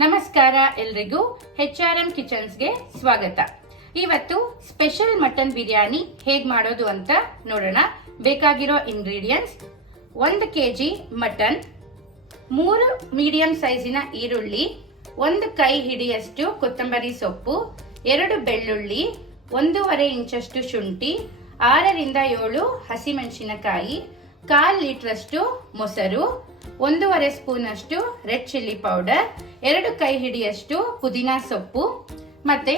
ನಮಸ್ಕಾರ ಎಲ್ರಿಗೂ HRM ಕಿಚನ್ಸ್ಗೆ ಸ್ವಾಗತ. ಇವತ್ತು ಸ್ಪೆಷಲ್ ಮಟನ್ ಬಿರಿಯಾನಿ ಹೇಗ್ ಮಾಡೋದು ಅಂತ ನೋಡೋಣ. ಬೇಕಾಗಿರೋ ಇಂಗ್ರೀಡಿಯೆಂಟ್ಸ್: 1 kg ಮಟನ್, 3 ಮೀಡಿಯಂ ಸೈಜಿನ ಈರುಳ್ಳಿ, 1 ಕೈ ಹಿಡಿಯಷ್ಟು ಕೊತ್ತಂಬರಿ ಸೊಪ್ಪು, 2 ಬೆಳ್ಳುಳ್ಳಿ, 1.5 ಇಂಚಷ್ಟು ಶುಂಠಿ, 6 ರಿಂದ 7 ಹಸಿಮೆಣಸಿನಕಾಯಿ, 1/4 ಲೀಟರ್ ಮೊಸರು, 1.5 ಸ್ಪೂನ್ ಅಷ್ಟು ರೆಡ್ ಚಿಲ್ಲಿ ಪೌಡರ್, 2 ಕೈ ಹಿಡಿಯಷ್ಟು ಪುದೀನಾ ಸೊಪ್ಪು, ಮತ್ತೆ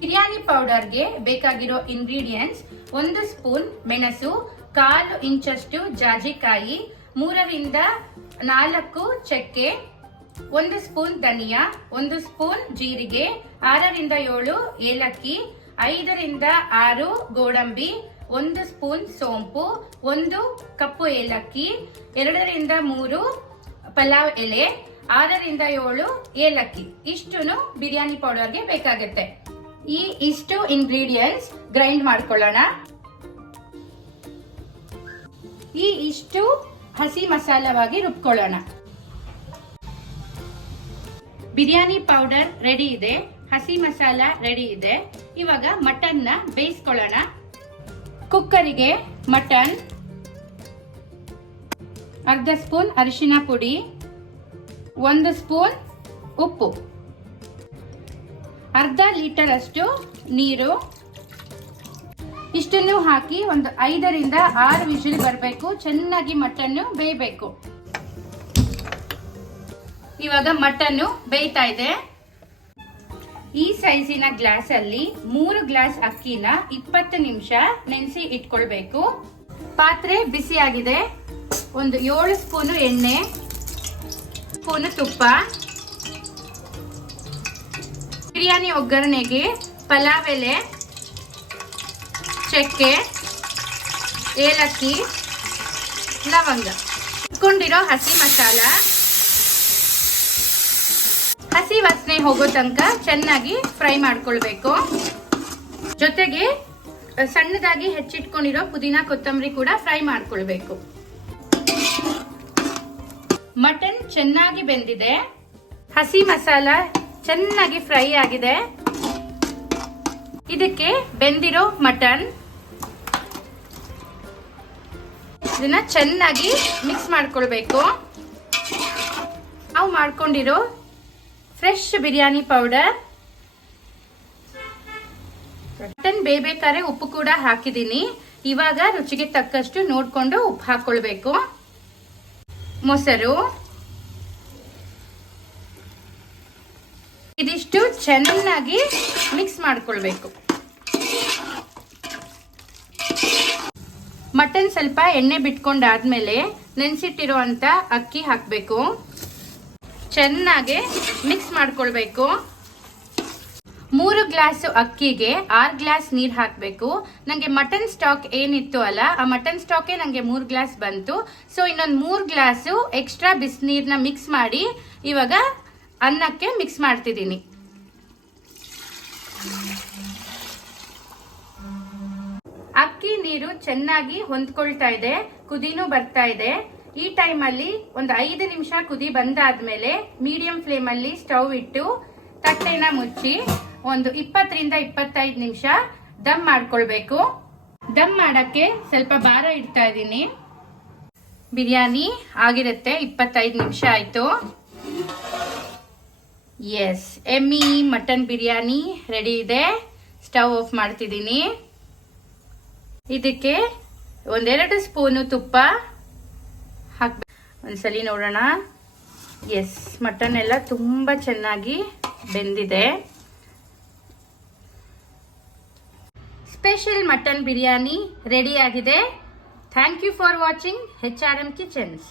ಬಿರಿಯಾನಿ ಪೌಡರ್ಗೆ ಬೇಕಾಗಿರೋ ಇಂಗ್ರೀಡಿಯೆಂಟ್ಸ್: 1 ಸ್ಪೂನ್ ಮೆಣಸು, 1/4 ಇಂಚಷ್ಟು ಜಾಜಿಕಾಯಿ, 3 ರಿಂದ 4 ಚಕ್ಕೆ, 1 ಸ್ಪೂನ್ ಧನಿಯಾ, 1 ಸ್ಪೂನ್ ಜೀರಿಗೆ, 6 ರಿಂದ 7 ಏಲಕ್ಕಿ, 5 ರಿಂದ 6 ಗೋಡಂಬಿ, 1 ಸ್ಪೂನ್ ಸೋಂಪು, 1 ಕಪ್ಪು ಏಲಕ್ಕಿ, 2 ರಿಂದ 3 ಪಲಾವ್ ಎಲೆ, 6 ರಿಂದ 7 ಏಲಕ್ಕಿ. ಇಷ್ಟುನು ಬಿರಿಯಾನಿ ಪೌಡರ್ಗೆ ಬೇಕಾಗುತ್ತೆ. ಇಷ್ಟು ಇಂಗ್ರೀಡಿಯೆಂಟ್ಸ್ ಗ್ರೈಂಡ್ ಮಾಡ್ಕೊಳ್ಳೋಣ. ಇಷ್ಟು ಹಸಿ ಮಸಾಲವಾಗಿ ರುಬ್ಕೊಳ್ಳೋಣ. ಬಿರಿಯಾನಿ ಪೌಡರ್ ರೆಡಿ ಇದೆ, ಹಸಿ ಮಸಾಲ ರೆಡಿ ಇದೆ. ಇವಾಗ ಮಟನ್ ನ ಬೇಯಿಸ್ಕೊಳ್ಳೋಣ. ಕುಕ್ಕರಿಗೆ ಮಟನ್, 1/2 ಸ್ಪೂನ್ ಅರಿಶಿನ ಪುಡಿ, 1 ಸ್ಪೂನ್ ಉಪ್ಪು, 1/2 ಲೀಟರ್ ಅಷ್ಟು ನೀರು, ಇಷ್ಟನ್ನು ಹಾಕಿ ಒಂದು 5 ರಿಂದ 6 ವಿಷಲ್ ಬರಬೇಕು. ಚೆನ್ನಾಗಿ ಮಟನ್ ಬೇಯಬೇಕು. ಇವಾಗ ಮಟನ್ ಬೇಯ್ತಾ ಇದೆ. ಈ ಸೈಜಿನ ಗ್ಲಾಸ್ ಅಲ್ಲಿ 3 ಗ್ಲಾಸ್ ಅಕ್ಕಿನ 20 ನಿಮಿಷ ನೆನೆಸಿ ಇಟ್ಕೊಳ್ಬೇಕು. ಪಾತ್ರೆ ಬಿಸಿ ಆಗಿದೆ. ಒಂದು 7 ಸ್ಪೂನ್ ಎಣ್ಣೆ, ಸ್ಪೂನ್ ತುಪ್ಪ, ಬಿರಿಯಾನಿ ಒಗ್ಗರಣೆಗೆ ಪಲಾವ್ ಎಲೆ, ಚಕ್ಕೆ, ಏಲಕ್ಕಿ, ಲವಂಗ, ಇಟ್ಕೊಂಡಿರೋ ಹಸಿ ಮಸಾಲ, ಹಸಿ ವಾಸನೆ ಹೋಗೋ ತನಕ ಚೆನ್ನಾಗಿ ಫ್ರೈ ಮಾಡ್ಕೊಳ್ಬೇಕು. ಜೊತೆಗೆ ಸಣ್ಣದಾಗಿ ಹೆಚ್ಚಿಟ್ಕೊಂಡಿರೋ ಪುದೀನಾ ಕೊತ್ತಂಬರಿ ಕೂಡ ಫ್ರೈ ಮಾಡ್ಕೊಳ್ಬೇಕು. ಮಟನ್ ಚೆನ್ನಾಗಿ ಬೆಂದಿದೆ, ಹಸಿ ಮಸಾಲ ಚೆನ್ನಾಗಿ ಫ್ರೈ ಆಗಿದೆ. ಇದಕ್ಕೆ ಬೆಂದಿರೋ ಮಟನ್ ಇದನ್ನ ಚೆನ್ನಾಗಿ ಮಿಕ್ಸ್ ಮಾಡ್ಕೊಳ್ಬೇಕು. ನಾವು ಮಾಡ್ಕೊಂಡಿರೋ ಫ್ರೆಶ್ ಬಿರಿಯಾನಿ ಪೌಡರ್, ಮಟನ್ ಬೇಯಬೇಕಾದ್ರೆ ಉಪ್ಪು ಕೂಡ ಹಾಕಿದೀನಿ. ಇವಾಗ ರುಚಿಗೆ ತಕ್ಕಷ್ಟು ನೋಡ್ಕೊಂಡು ಉಪ್ಪು ಹಾಕೊಳ್ಬೇಕು. ಮೊಸರು, ಇದಿಷ್ಟು ಚೆನ್ನಾಗಿ ಮಿಕ್ಸ್ ಮಾಡ್ಕೊಳ್ಬೇಕು. ಮಟನ್ ಸ್ವಲ್ಪ ಎಣ್ಣೆ ಬಿಟ್ಕೊಂಡಾದ್ಮೇಲೆ ನೆನೆಸಿಟ್ಟಿರುವಂತ ಅಕ್ಕಿ ಹಾಕಬೇಕು. ಚೆನ್ನಾಗಿ ಮಿಕ್ಸ್ ಮಾಡ್ಕೊಳ್ಬೇಕು. 3 ಗ್ಲಾಸ್ ಅಕ್ಕಿಗೆ 6 ಗ್ಲಾಸ್ ನೀರ್ ಹಾಕಬೇಕು. ನಂಗೆ ಮಟನ್ ಸ್ಟಾಕ್ ಏನಿತ್ತು ಅಲ್ಲ, ಆ ಮಟನ್ ಸ್ಟಾಕ್ ನಂಗೆ 3 ಗ್ಲಾಸ್ ಬಂತು. ಸೊ ಇನ್ನೊಂದು 3 ಗ್ಲಾಸ್ ಎಕ್ಸ್ಟ್ರಾ ಬಿಸಿನೀರ್ನ ಮಿಕ್ಸ್ ಮಾಡಿ ಇವಾಗ ಅನ್ನಕ್ಕೆ ಮಿಕ್ಸ್ ಮಾಡ್ತಿದ್ದೀನಿ. ಅಕ್ಕಿ ನೀರು ಚೆನ್ನಾಗಿ ಹೊಂದ್ಕೊಳ್ತಾ ಇದೆ, ಕುದಿನೂ ಬರ್ತಾ ಇದೆ. ಈ ಟೈಮ್ ಅಲ್ಲಿ ಒಂದು 5 ನಿಮಿಷ ಕುದಿ ಬಂದಾದ್ಮೇಲೆ ಮೀಡಿಯಂ ಫ್ಲೇಮ್ ಅಲ್ಲಿ ಸ್ಟವ್ ಇಟ್ಟು ತಟ್ಟೆನ ಮುಚ್ಚಿ ಒಂದು 20 ರಿಂದ 25 ನಿಮಿಷ ದಮ್ ಮಾಡ್ಕೊಳ್ಬೇಕು. ದಮ್ ಮಾಡಕ್ಕೆ ಸ್ವಲ್ಪ ಭಾರ ಇಡ್ತಾ ಇದ್ದೀನಿ. ಬಿರಿಯಾನಿ ಆಗಿರುತ್ತೆ. 25 ನಿಮಿಷ ಆಯ್ತು. ಎಸ್, ಎಮ್ಮಿ ಮಟನ್ ಬಿರಿಯಾನಿ ರೆಡಿ ಇದೆ. ಸ್ಟವ್ ಆಫ್ ಮಾಡ್ತಿದ್ದೀನಿ. ಇದಕ್ಕೆ 1-2 ಸ್ಪೂನು ತುಪ್ಪ ಹಾಕ್ಬೇಕು. ಒಂದ್ಸಲಿ ನೋಡೋಣ. ಎಸ್, ಮಟನ್ ಎಲ್ಲ ತುಂಬಾ ಚೆನ್ನಾಗಿ ಬೆಂದಿದೆ. ಸ್ಪೆಷಲ್ ಮಟನ್ ಬಿರಿಯಾನಿ ರೆಡಿ ಆಗಿದೆ. Thank you for watching HRM kitchens.